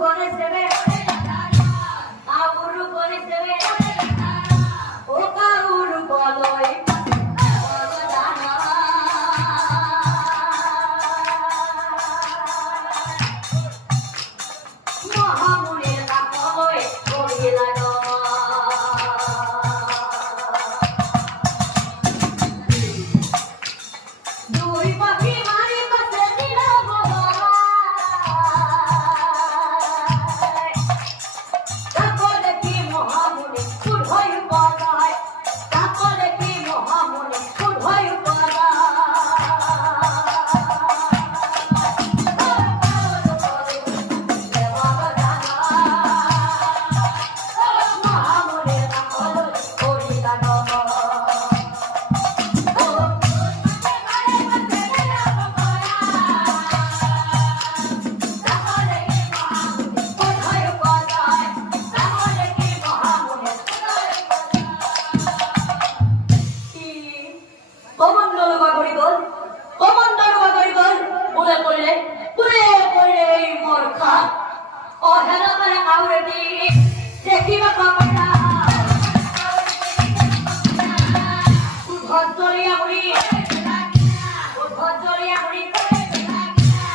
গণেশ দেবে কাউরু গণেশ দেবে ও কাউরু বলয় মহামুনির কাপড়ে পড়িয়ে লাগো দুই পাখি মারি পাশে দিল তারপরে কি মহামুনি কুড়হই বলায় তারপরে কি মহামুনি কুড়হই বলায় মহামুনির কাপড়ে পড়িয়ে লাগো Oh, hello, my Aurati. Take him up.